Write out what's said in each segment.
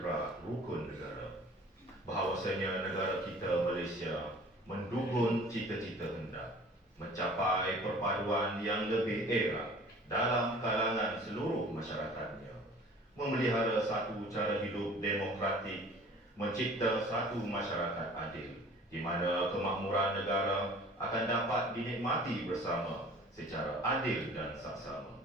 ikrar rukun negara. Bahawasanya negara kita Malaysia mendukung cita-cita hendak mencapai perpaduan yang lebih erat dalam kalangan seluruh masyarakatnya, memelihara satu cara hidup demokratik, mencipta satu masyarakat adil di mana kemakmuran negara akan dapat dinikmati bersama secara adil dan saksama,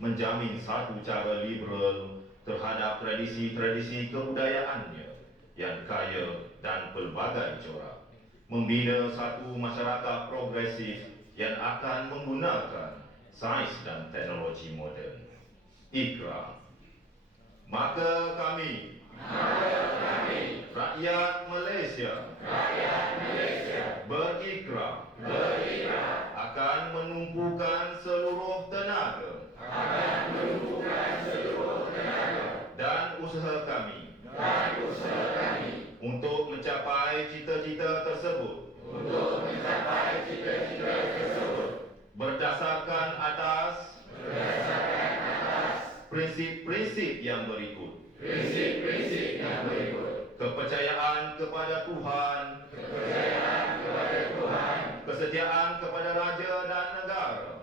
menjamin satu cara liberal terhadap tradisi-tradisi kebudayaannya yang kaya dan pelbagai corak, membina satu masyarakat progresif yang akan menggunakan sains dan teknologi moden. Ikrar. Maka kami, rakyat Malaysia, berikrar akan menumpukan seluruh tenaga dan usaha kami untuk mencapai cita-cita tersebut, berdasarkan atas prinsip-prinsip yang berikut. Kepercayaan kepada Tuhan, kesetiaan kepada Raja dan Negara,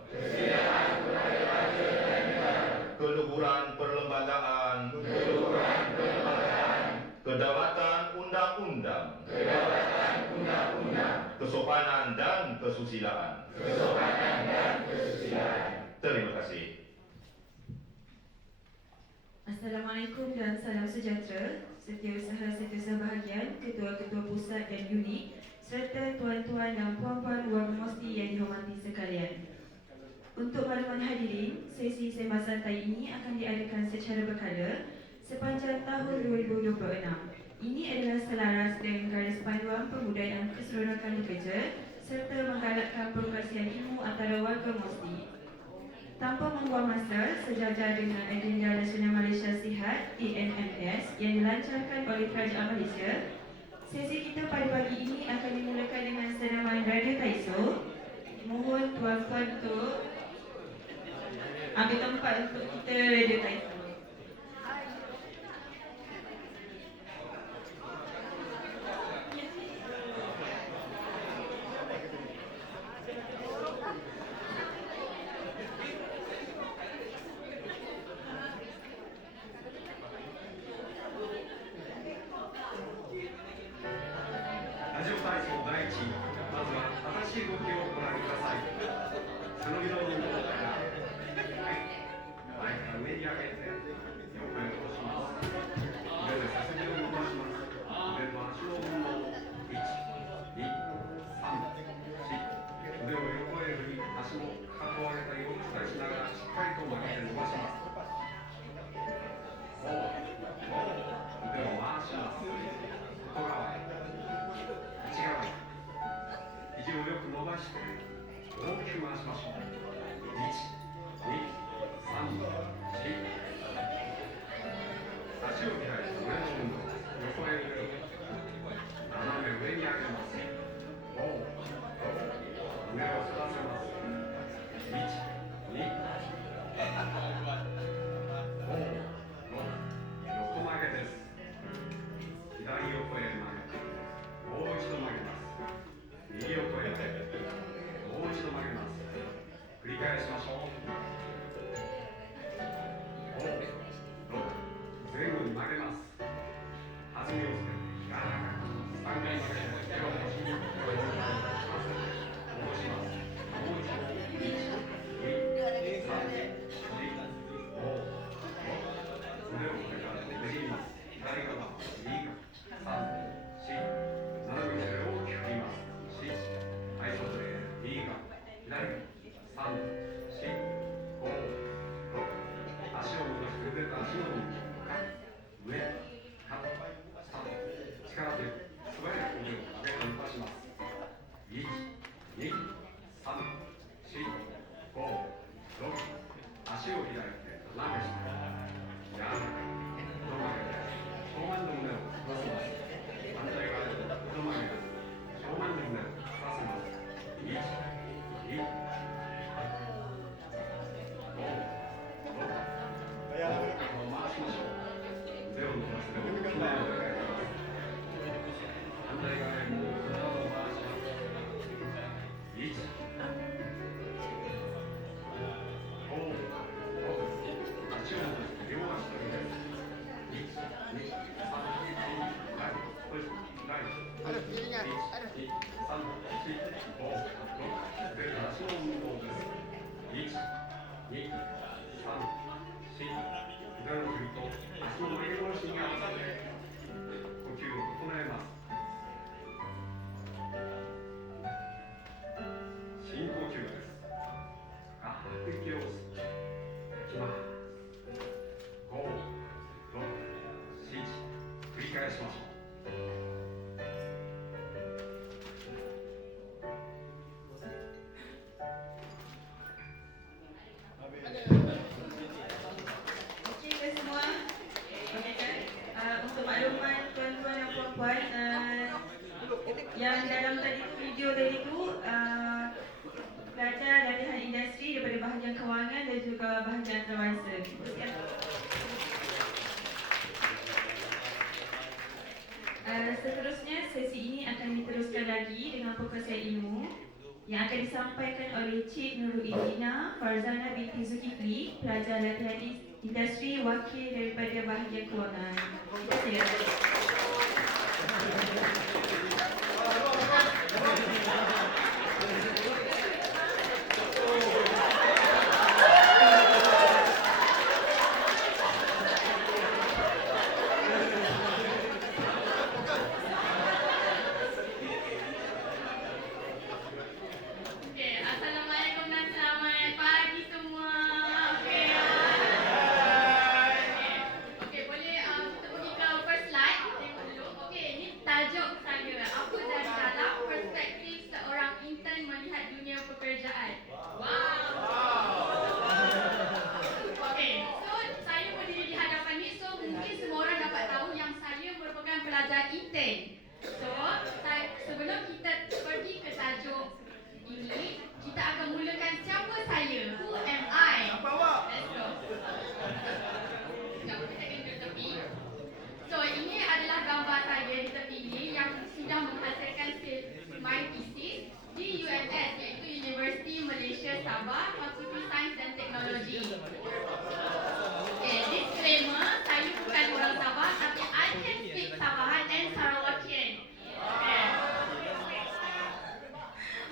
keluhuran perlembagaan, kedaulatan undang-undang, kesopanan dan kesusilaan. Terima kasih. Assalamualaikum dan salam sejahtera. Setiausaha Setiausaha Bahagian, Ketua-Ketua Pusat dan Unit, serta tuan-tuan dan puan-puan Warga Mosti yang dihormati sekalian. Untuk makluman hadirin, sesi sembah santai ini akan diadakan secara berkala sepanjang tahun 2026. Ini adalah selaras dengan garis panduan pembudayaan keseronokan bekerja serta menggalakkan perkongsian ilmu antara warga Mosti. Tanpa membuang masa, sejajar dengan agenda Nasional Malaysia Sihat (ANMS) yang dilancarkan oleh Kerajaan Malaysia, sesi kita pada pagi ini akan dimulakan dengan senaman Radio Taiso. Mohon tuan-tuan untuk ambil tempat untuk kita Radio Taiso. Ada piringan. Ada. 腕の振りと足の曲げ下ろしに合わせて呼吸を整えます。深呼吸です。深く息を吸って吐きます。5、6、7、繰り返しましょう。Okey ke semua? Okey kan? Untuk makluman tuan-tuan dan puan-puan, yang dalam tadi tu, video tadi tu, pelajar latihan industri daripada bahagian kewangan dan juga bahagian antarabangsa. Seterusnya, sesi ini akan diteruskan lagi dengan perkongsian ilmu yang akan disampaikan oleh Cik Nurul Idina Farzana binti Zulkifli, pelajar latihan industri wakil daripada bahagian kewangan. Kita silakan. Assalamualaikum dan selamat pagi semua. Okey, boleh kita pergi ke first slide. Tengok dulu. Okey, ni tajuk saya. Apa dari dalam perspektif seorang intern melihat dunia pekerjaan. Wow. Okey, so saya berdiri di hadapan ni, so mungkin semua orang dapat tahu yang saya merupakan pelajar intern. So, sebelum kita pergi ke tajuk ini, kita akan mulakan siapa saya. Who am I? Let's go. Sekejap, kita kena duduk tepi. So, ini adalah gambar saya di tepi ini yang sudah menghasilkan my thesis di UMS, iaitu Universiti Malaysia Sabah, Fakulti Sains dan Teknologi. Okay, disclaimer, saya bukan orang Sabah tapi I can speak Sabahan and Sarawakian.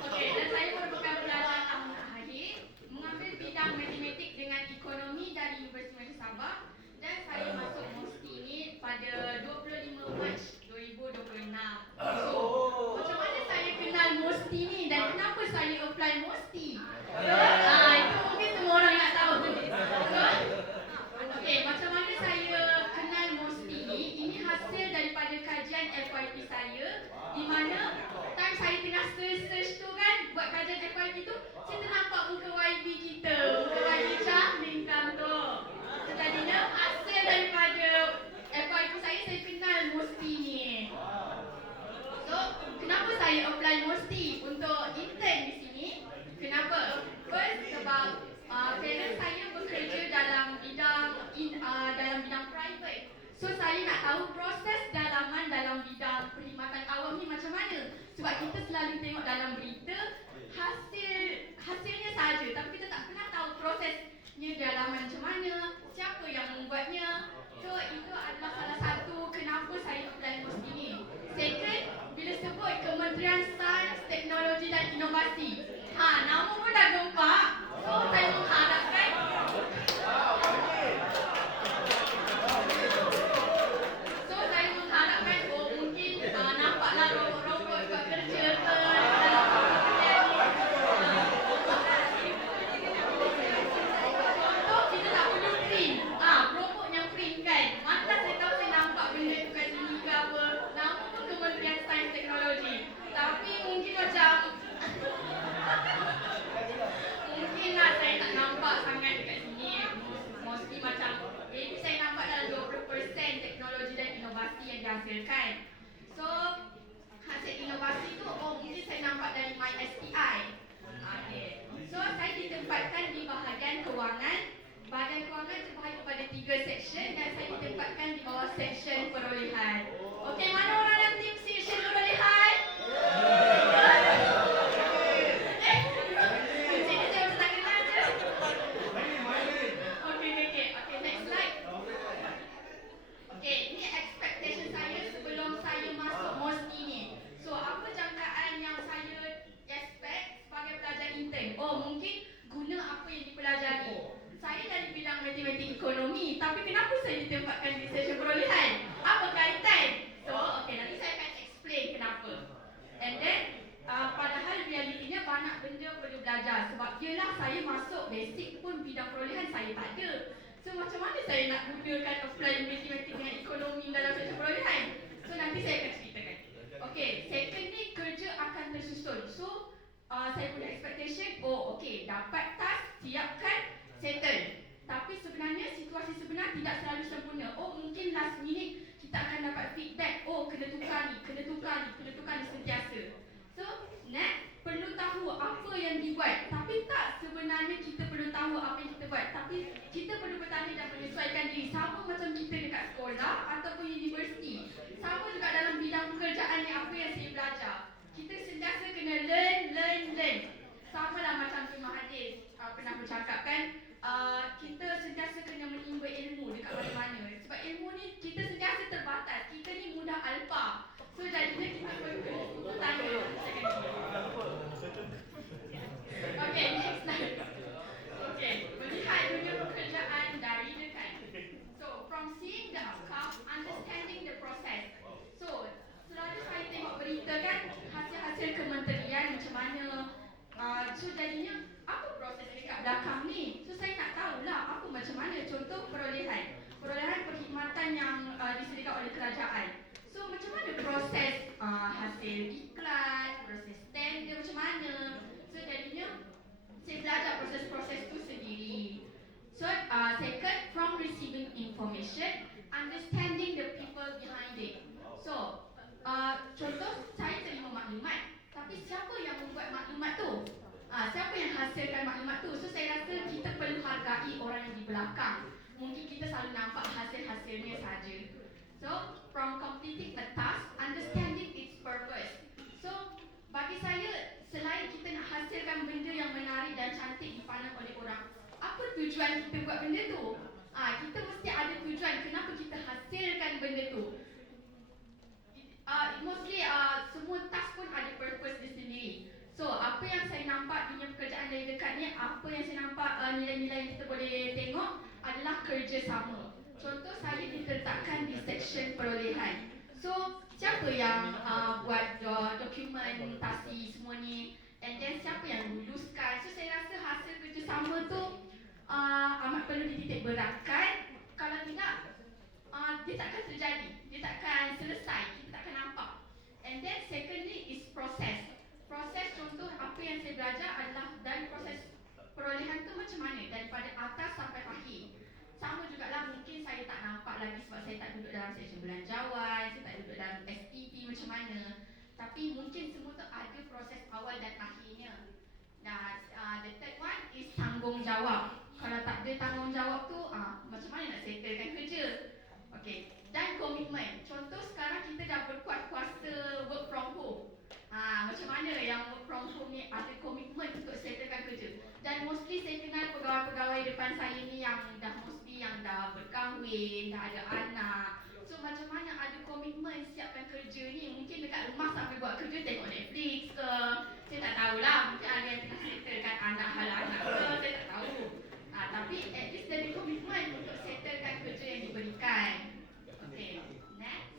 Okey, dan saya merupakan pelajar tahun akhir, mengambil bidang matematik dengan ekonomi dari Universiti Malaysia Sabah, dan saya masuk MOSTI ini pada 25 Mac 2026. So, macam mana saya kenal MOSTI ni dan kenapa saya apply MOSTI? Itu mungkin semua orang nak tahu. Okey, macam mana saya kenal MOSTI ni? Ini hasil daripada kajian FYP saya, di mana time saya tengah search tu kan, buat kajian FYP tu, saya ternampak muka YB kita, muka YB Shah Ningkam tu. So tadinya hasil daripada FYP saya kenal MOSTI ni. So, kenapa saya apply MOSTI untuk intern di sini? Kenapa? First, sebab parents saya bekerja dalam bidang private. So, saya nak tahu proses dalaman dalam bidang perkhidmatan awam ni macam mana. Sebab kita selalu tengok dalam berita hasilnya saja, tapi kita tak pernah tahu prosesnya dalaman macam mana, siapa yang membuatnya. So, itu adalah salah satu kenapa saya apply MOSTI ni. Second, bila sebut Kementerian Sains, Teknologi dan Inovasi, nama pun dah gempak. So, saya mengharapkan mungkin nampaklah robot-robot buat kerja ke dalam pekerjaan ni. Contoh, kita tak perlu print. Robot yang print kan. Mana saya tahu saya nampak benda tu kat sini ke apa. Nama pun Kementerian Sains Teknologi. Tapi mungkin macam mungkinlah saya tak nampak sangat dekat sini. Mostly macam maybe saya nampak dalam 20% teknologi dan inovasi yang dihasilkan. So, hasil inovasi tu mungkin saya nampak dari my STI. Okay. So, saya ditempatkan di bahagian kewangan. Bahagian kewangan terbahagi kepada 3 section dan saya ditempatkan di bawah section perolehan. Okey, mana orang dalam tim section perolehan? Okay, next slide. Okay, ni dapat task, siapkan, settle. Tapi sebenarnya situasi sebenar tidak selalu sempurna. Oh, mungkin last minute kita akan dapat feedback. Oh, kena tukar ni sentiasa. So, next, perlu tahu apa yang dibuat. Tapi tak sebenarnya kita perlu tahu apa yang kita buat. Tapi kita perlu bertanya dan menyesuaikan diri. Sama macam kita dekat sekolah ataupun universiti. Sama juga dalam bidang pekerjaan ni, apa yang saya belajar. Kita sentiasa kena learn. Sama lah macam Cik Mahathir pernah bercakap kan, kita sentiasa kena menimba ilmu dekat mana-mana. Sebab ilmu ni kita sentiasa terbatas. Kita ni mudah alpa. So jadinya kita perlu tanya. Okay, next slide. Okay, melihat dunia pekerjaan dari dekat. So, from seeing the outcome, understanding the process. So, selalu saya tengok berita kan, hasil-hasil kementerian macam mana. So jadinya, apa proses dekat belakang ni? So saya nak tahulah apa macam mana. Contoh perolehan perkhidmatan yang disediakan oleh kerajaan. So macam mana proses hasil iklan, proses tender macam mana. So jadinya saya belajar proses-proses tu sendiri. So second, from receiving information, understanding the people behind it. So contoh saya terima maklumat, tapi siapa yang membuat maklumat tu? Siapa yang hasilkan maklumat tu? So saya rasa kita perlu hargai orang yang di belakang. Mungkin kita selalu nampak hasil-hasilnya saja. So from completing a task, understanding its purpose. So bagi saya, selain kita nak hasilkan benda yang menarik dan cantik dipandang oleh orang, apa tujuan kita buat benda tu? Kita mesti ada tujuan kenapa kita hasilkan benda tu. Mostly semua task pun ada purpose dia sendiri. So apa yang saya nampak dunia pekerjaan dari dekat ni, apa yang saya nampak nilai-nilai yang kita boleh tengok adalah kerjasama. Contoh saya diletakkan di section perolehan. So siapa yang buat dokumentasi semua ni, and then siapa yang luluskan. So saya rasa hasil kerjasama tu amat perlu dititik beratkan. Kalau tidak, dia takkan terjadi, dia takkan selesai, kita takkan nampak. And then secondly is proses. Proses, contoh apa yang saya belajar adalah dari proses perolehan tu macam mana, daripada atas sampai akhir. Sama jugalah, mungkin saya tak nampak lagi sebab saya tak duduk dalam section belanjawan, saya tak duduk dalam SPP macam mana. Tapi mungkin semua tu ada proses awal dan akhirnya. Dan the third one is tanggungjawab. Kalau tak ada tanggungjawab tu, macam mana nak settlekan kerja? Okay. Dan komitmen. Contoh sekarang kita dah berkuat kuasa work from home. Macam mana yang work from home ni ada komitmen untuk settlekan kerja. Dan mostly saya kenal pegawai-pegawai depan saya ni yang dah berkahwin, dah ada anak. So macam mana ada komitmen siapkan kerja ni. Mungkin dekat rumah sambil buat kerja tengok Netflix ke, saya tak tahulah. Mungkin ada yang tengah settlekan anak ke, saya tak tahu. Tapi at least ada komitmen untuk settlekan kerja yang diberikan. Okay, next.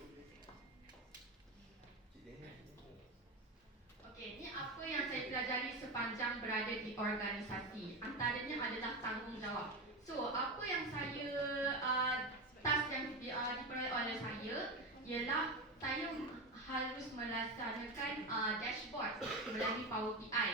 Okay, ni apa yang saya pelajari sepanjang berada di organisasi. Antaranya adalah tanggungjawab. So, apa yang saya, task yang diperoleh oleh saya ialah saya harus melaksanakan dashboard melalui Power BI.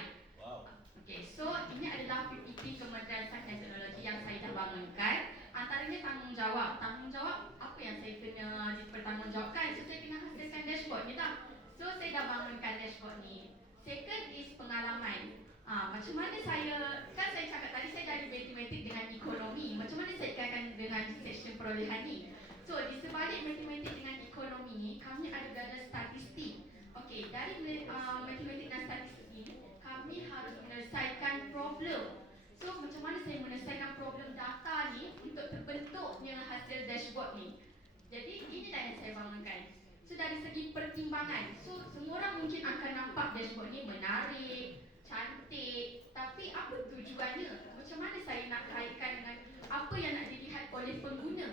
Okay, so ini adalah PPT Kementerian Sains dan Teknologi yang saya dah bangunkan. Antaranya tanggungjawab. Tanggungjawab apa yang saya kena dipertanggungjawabkan. So saya kena hasilkan dashboard ni lah. So saya dah bangunkan dashboard ni. Second is pengalaman. Macam mana saya, kan saya cakap tadi saya dari matematik dengan ekonomi. Macam mana saya kaitkan dengan section perolehan ni? So di sebalik matematik dengan ekonomi ni, kami ada belajar statistik. Okay, dari matematik dan statistik ni, kami harus menyelesaikan problem. So macam mana saya menyelesaikan problem data ni untuk terbentuknya hasil dashboard ni. Jadi inilah yang saya bangunkan. So dari segi pertimbangan, so semua orang mungkin akan nampak dashboard ni menarik, cantik, tapi apa tujuannya? Macam mana saya nak kaitkan dengan apa yang nak dilihat oleh pengguna?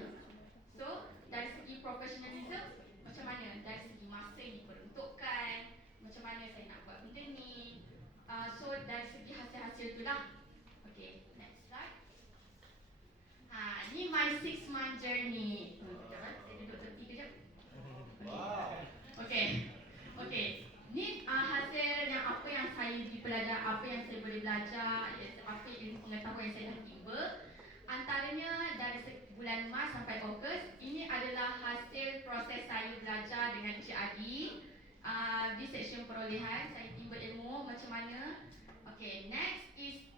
So dari segi professionalism, macam mana? Dari segi masa yang diperuntukkan, macam mana saya nak buat benda ni. So dari segi hasil-hasil tu lah. Okay, next slide. Ni my 6 month journey. Sekejap, saya duduk tepi kejap. Okay. Ni hasil yang apa yang saya dipelajari, apa yang saya boleh belajar, apa di seksyen perolehan. Saya timbul ilmu macam mana. Okay, next is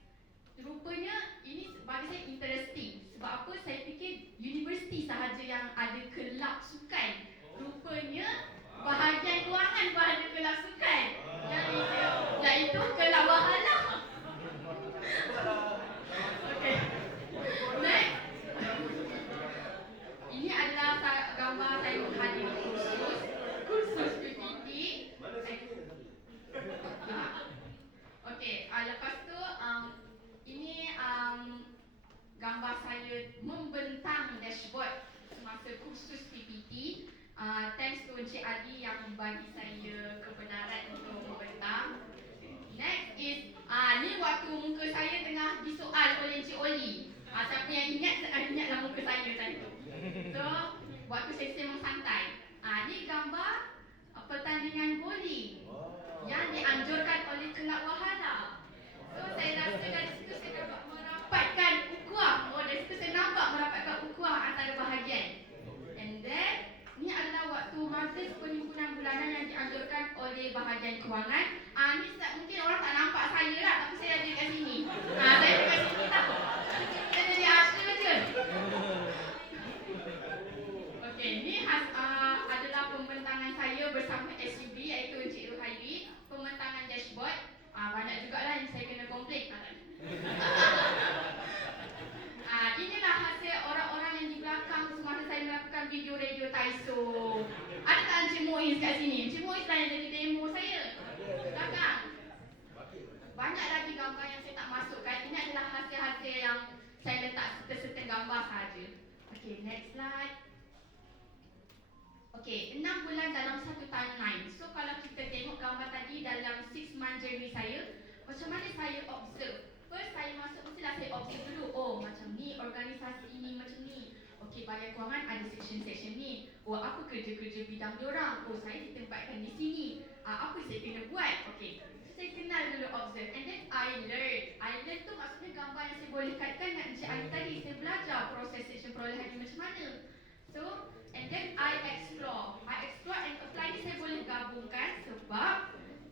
rupanya ini bagi saya interesting. Sebab apa? Saya fikir universiti sahaja yang ada kelab sukan. Rupanya bahagian kewangan pun ada kelab sukan. Iaitu kelab wahala. Okay. Next. Ini adalah gambar saya menghadiri kursus PPT. Okey, lepas tu ini gambar saya membentang dashboard semasa kursus PPT. Thanks to Encik Ali yang bagi saya kebenaran untuk membentang. Next is ni waktu muka saya tengah disoal oleh Encik Oli. Siapa yang ingatlah muka saya tadi tu. So, waktu sesi memang santai. Ni gambar pertandingan bowling yang dianjurkan oleh kelab wahala. So, saya rasa dari situ saya dapat merapatkan ukuah. Dari situ saya nampak merapatkan ukuah antara bahagian. And then, ni adalah waktu majlis perhimpunan bulanan yang dianjurkan oleh bahagian kewangan. Ni mungkin orang tak nampak saya lah, tapi saya ada kat sini. Saya ada kat sini tahu. Saya jadi usher je. Okey, ni adalah pembentangan saya bersama SUB iaitu Encik Ruhairi. Pembentangan dashboard. Banyak jugalah yang saya kena komplain. Inilah hasil orang-orang yang di belakang semasa saya melakukan video radio Taiso. Ada tak Encik Muiz kat sini? Encik Muiz lah yang jadi demo saya. Belakang. Banyak lagi gambar yang saya tak masukkan. Ini adalah hasil-hasil yang saya letak serta-serta gambar sahaja. Okey, next slide. Okey, 6 bulan dalam satu timeline. So kalau kita tengok gambar tadi dalam 6 month journey saya, macam mana saya observe. First saya masuk mestilah saya observe dulu. Oh, macam ni organisasi ni macam ni. Okey, bahagian kewangan ada section-section ni. Oh, apa kerja-kerja bidang diorang? Oh, saya ditempatkan di sini. Apa saya kena buat? Okey, saya kenal dulu observe. And then I learn. I learn tu maksudnya gambar yang saya boleh kaitkan dengan Encik Ali tadi. Saya belajar proses section perolehan ni macam mana. So, and then I explore. I explore and apply ni saya boleh gabungkan sebab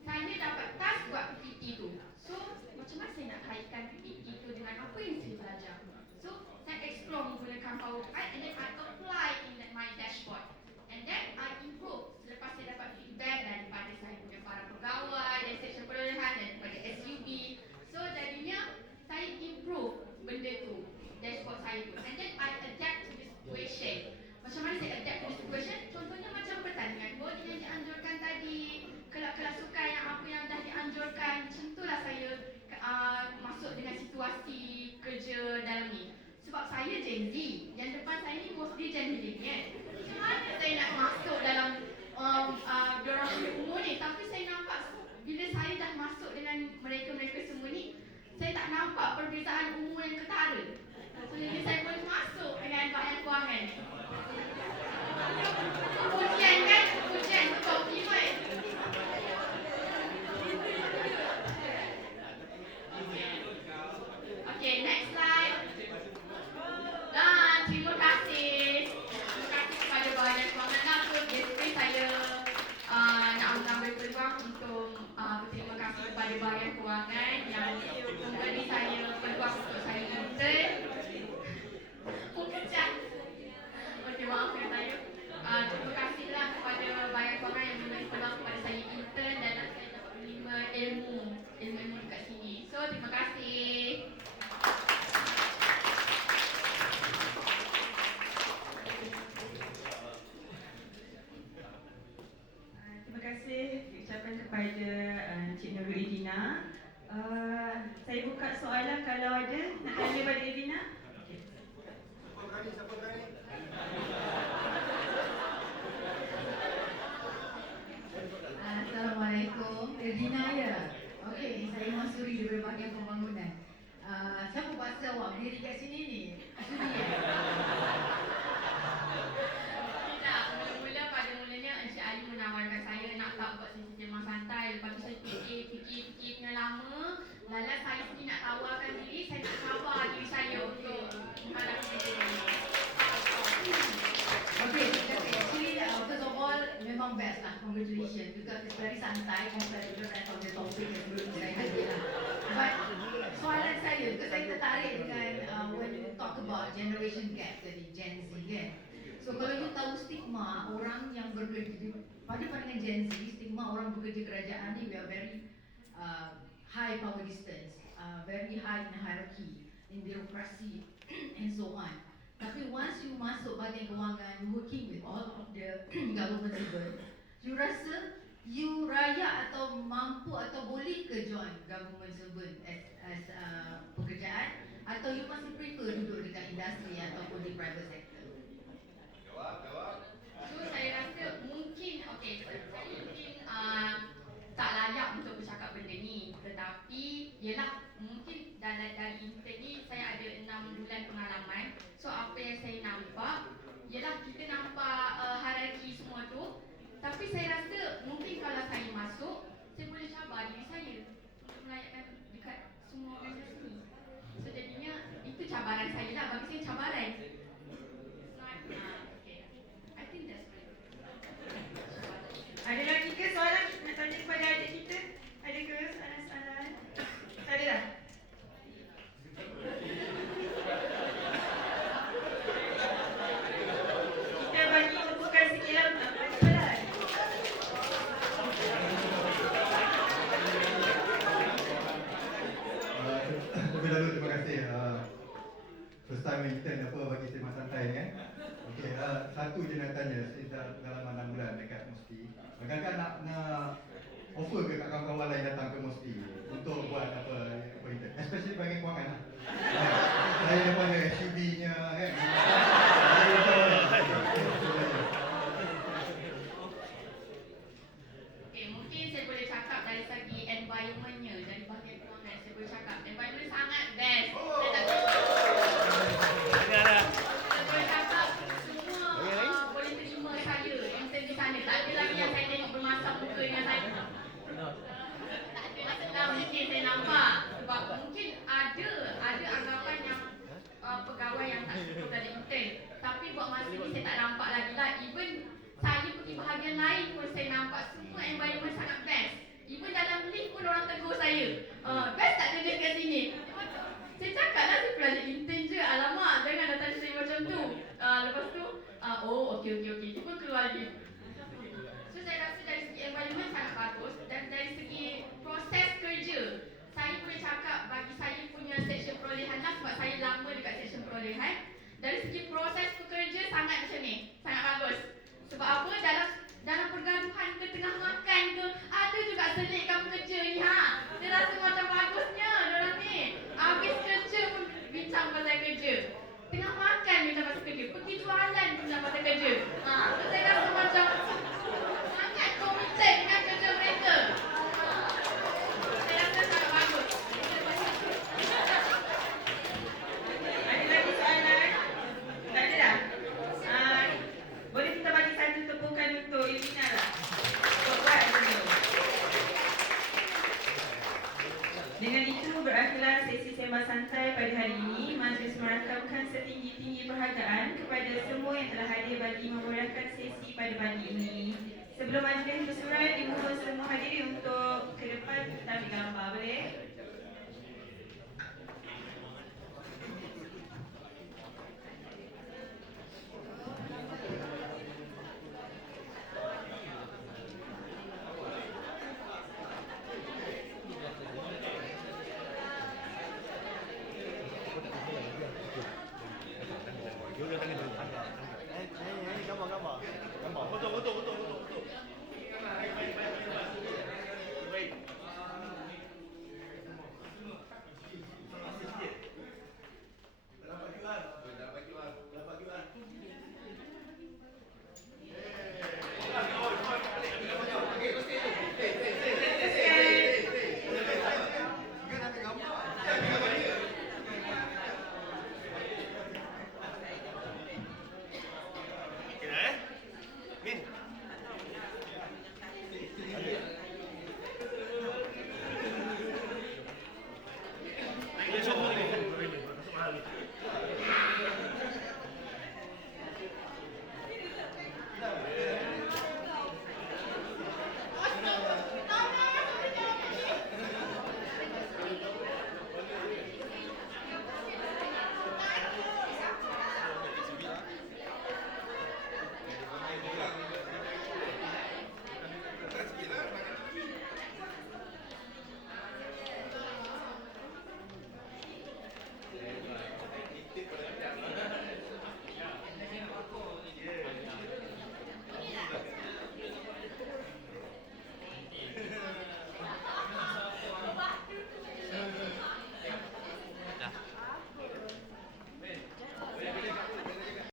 saya dapat task buat PPT tu. So, macam mana saya nak kaitkan PPT tu dengan apa yang saya belajar? So, saya explore menggunakan PowerPoint and then I apply in my dashboard. And then I improve selepas saya dapat feedback daripada saya punya para pegawai, dari section perolehan, daripada SUB. So, jadinya saya improve benda tu, dashboard saya tu. And then I adapt to the situation. Macam mana saya adapt to the situation? Contohnya macam pertandingan bowling yang dianjurkan tadi, kelab-kelab sukan yang apa yang dah dianjurkan. Macam itulah saya masuk dengan situasi kerja dalam ni. Sebab saya Gen Z, yang depan saya ni mostly Gen millennial. Macam mana saya nak masuk dalam diorang punya umur ni? Tapi saya nampak bila saya dah masuk dengan mereka-mereka semua ni, saya tak nampak perbezaan umur yang ketara. So, jadi saya boleh masuk dengan bahagian kewangan ni. Pujian kan? Pujian tu komplimen. Okay, next slide. Dan terima kasih. Terima kasih kepada bahagian kewangan lah. So, basically saya nak mengambil peluang untuk berterima kasih kepada bahagian kewangan yang memberi saya peluang untuk saya intern. Kejap. Okey, maafkan saya. Terima kasihlah kepada bahagian kewangan yang memberi peluang kepada saya intern dan saya dapat menerima ilmu dekat sini. So, terima kasih. Terima kasih ucapan kepada Encik Nurul Idina. Saya buka soalan kalau ada. Nak tanya pada Idina? Siapa berani? Assalamualaikum. Dina ya. Okey, saya Masuri dari bahagian pembangunan. Siapa paksa awak berdiri kat sini ni? Sudi ya? Tidak, mula-mula pada mulanya Encik Ali menawarkan saya nak tak buat sesi jemaah santai. Lepas tu saya fikir punya lama. Lala saya sendiri nak tawarkan diri, saya nak memang best lah, congratulations. Because it's very santai compared to the rest of the topic yang belum saya hadir lah. But soalan saya, because saya tertarik dengan when you talk about generation gap tadi, Gen Z kan. So kalau you tahu stigma orang yang bekerja, pada pandangan Gen Z, stigma orang bekerja kerajaan ni we are very high power distance, very high in hierarchy, in bureaucracy and so on. Tapi once you masuk bahagian kewangan, working with all of the government servant, you rasa you layak atau mampu atau boleh ke join government servant as pekerjaan, atau you masih prefer duduk dekat industri ataupun di private sector? So saya rasa mungkin saya mungkin tak layak untuk bercakap benda ni, tetapi yelah mungkin dari intern ni saya ada 6 bulan pengalaman. So apa yang saya nampak yelah kita nampak hierarki semua tu, tapi saya rasa mungkin kalau saya masuk saya boleh cabar diri saya untuk melayakkan dekat semua organisasi ni. So jadinya itu cabaran saya lah, bagi saya cabaran. I think that's right. Ada lagi ke soalan nak tanya kepada adik kita? Ada ke soalan-soalan? Tak ada dah? Kita bagi tepukan sikit lah untuk bagi soalan. Terlebih dahulu terima kasih. First time intern apa bagi tema santai kan. Okey, satu je nak tanya, saya dah pengalaman 6 bulan dekat Musti. Agak-agak nak offer ke kat kawan-kawan lain datang ke Musti untuk buat apa intern, especially bagi kewangan lah. Saya dapat ada SUV-nya kan. Mungkin saya boleh cakap dari segi environment-nya, dari bahagian kewangan saya boleh cakap environment sangat best. Saya tak tahu. Saya boleh cakap semua boleh terima saya intern di sana. Tak ada lagi yang saya tengok bermasam muka dengan saya. Tak ada masalah mungkin saya nampak. Sebab mungkin ada anggapan yang pegawai yang tak suka dari intern. Tapi buat masa ni saya tak nampak lagi lah. Even saya pergi bahagian lain pun saya nampak semua environment sangat best. Even dalam lift pun orang tegur saya. Best tak kerja kat sini? Saya cakap lah saya pelajar intern je. Alamak, jangan datang saya macam tu. Lepas tu, okey. Dia pun keluar lagi. So saya rasa dari segi environment sangat bagus. Dan dari segi proses kerja, saya boleh cakap bagi saya punya section perolehan lah, sebab saya lama dekat section perolehan. Dari segi proses pekerja sangat macam ni, sangat bagus. Sebab apa, dalam pergaduhan ke tengah makan ke, ada juga selit kamu kerja ni Saya rasa macam bagusnya diorang ni. Habis kerja pun bincang pasal kerja. Tengah makan bincang pasal kerja. Pergi jualan bincang pasal kerja. So saya rasa macam sangat komited dengan kerja mereka. Saya rasa sangat bagus. Ada lagi soalan? Tak ada dah? Boleh kita bagi satu tepukan untuk Ilmina lah. Buat dulu. Dengan itu berakhirlah sesi sembang santai pada hari ini. Majlis merakamkan setinggi-tinggi perhargaan kepada semua yang telah hadir bagi memeriahkan sesi pada pagi ini. Sebelum majlis bersurat, dimohon semua hadirin untuk ke depan kita ambil gambar, boleh?